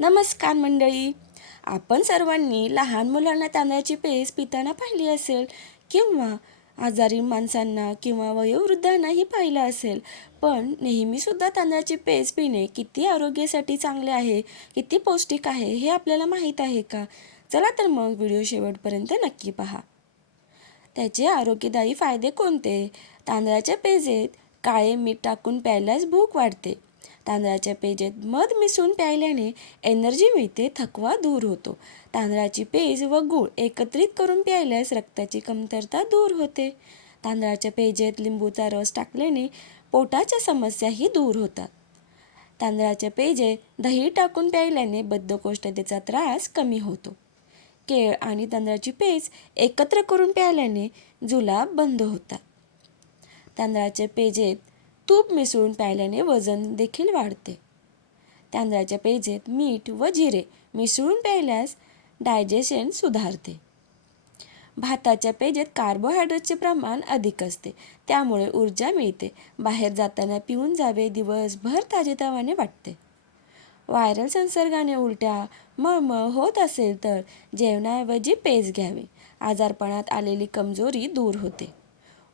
नमस्कार मंडळी. आपण सर्वांनी लहान मुलांना तांदळाची पेज पिताना पाहिली असेल किंवा आजारी माणसांना किंवा वयोवृद्धांनाही पाहिलं असेल. पण नेहमीसुद्धा तांदळाची पेज पिणे किती आरोग्यासाठी चांगले आहे, किती पौष्टिक आहे हे आपल्याला माहीत आहे का? चला तर मग व्हिडिओ शेवटपर्यंत नक्की पहा. त्याचे आरोग्यदायी फायदे कोणते? तांदळाच्या पेजेत काळे मीठ टाकून प्यायल्यास भूक वाढते. तांदळाच्या पेजेत मध मिसळून प्यायल्याने एनर्जी मिळते, थकवा दूर होतो. तांदळाची पेज व गूळ एकत्रित करून प्यायल्यास रक्ताची कमतरता दूर होते. तांदळाच्या पेजेत लिंबूचा रस टाकल्याने पोटाच्या समस्याही दूर होतात. तांदळाच्या पेजेत दही टाकून प्यायल्याने बद्धकोष्ठतेचा त्रास कमी होतो. केळ आणि तांदळाची पेज एकत्र करून प्यायल्याने जुलाब बंद होतात. तांदळाच्या पेजेत तूप मिसळून प्यायल्याने वजन देखील वाढते. तांदळाच्या पेजेत मीठ व जिरे मिसळून प्यायल्यास डायजेशन सुधारते. भाताच्या पेजेत कार्बोहायड्रेटचे प्रमाण अधिक असते, त्यामुळे ऊर्जा मिळते. बाहेर जाताना पिऊन जावे, दिवसभर ताजेतवाने वाटते. व्हायरल संसर्गाने उलट्या, मळमळ होत असेल तर जेवणाऐवजी पेज घ्यावे. आजारपणात आलेली कमजोरी दूर होते.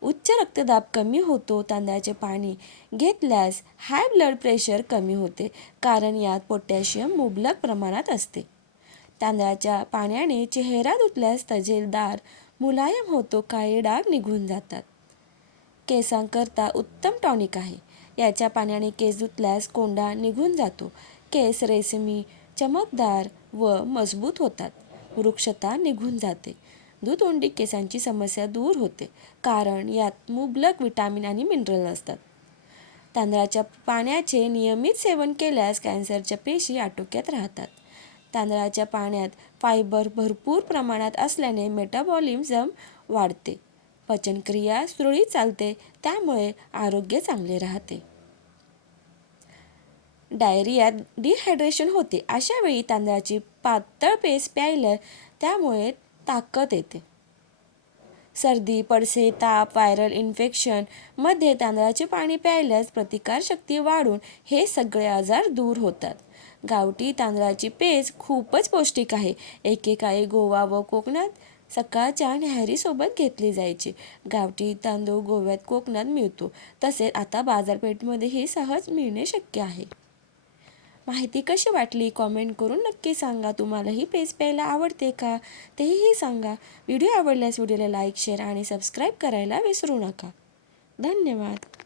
उच्च रक्तदाब कमी होतो. तांदळाचे पाणी घेतल्यास हाय ब्लड प्रेशर कमी होते, कारण यात पोटॅशियम मुबलक प्रमाणात असते. तांदळाच्या पाण्याने चेहरा धुतल्यास तजेलदार मुलायम होतो, काळे डाग निघून जातात. केसांकरता उत्तम टॉनिक आहे. याच्या पाण्याने केस धुतल्यास कोंडा निघून जातो. केस रेशमी, चमकदार व मजबूत होतात. वृक्षता निघून जाते. दुतोंडी केसांची समस्या दूर होते, कारण यात मुबलक विटामिन आणि मिनरल असतात. तांदळाच्या पाण्याचे नियमित सेवन केल्यास कॅन्सरच्या पेशी आटोक्यात राहतात. तांदळाच्या पाण्यात फायबर भरपूर प्रमाणात असल्याने मेटाबॉलिझम वाढते. पचनक्रिया सुरळीत चालते, त्यामुळे आरोग्य चांगले राहते. डायरिया, डिहायड्रेशन होते, अशा वेळी तांदळाची पातळ पेज प्यायलं त्यामुळे ताकद येते. सर्दी, पडसे, ताप, व्हायरल इन्फेक्शन मध्ये तांदळाचे पाणी प्यायल्यास प्रतिकारशक्ती वाढून हे सगळे आजार दूर होतात. गावठी तांदळाची पेज खूपच पौष्टिक आहे. एकेकाळी गोवा व कोकणात सकाळच्या न्याहारीसोबत घेतली जायची. गावठी तांदूळ गोव्यात, कोकणात मिळतो, तसेच आता बाजारपेठेमध्येही सहज मिळणे शक्य आहे. माहिती कशी वाटली कॉमेंट करून नक्की सांगा. तुम्हालाही पेज प्यायला आवडते का तेही सांगा. व्हिडिओ आवडल्यास व्हिडिओला लाईक, शेअर आणि सबस्क्राईब करायला विसरू नका. धन्यवाद.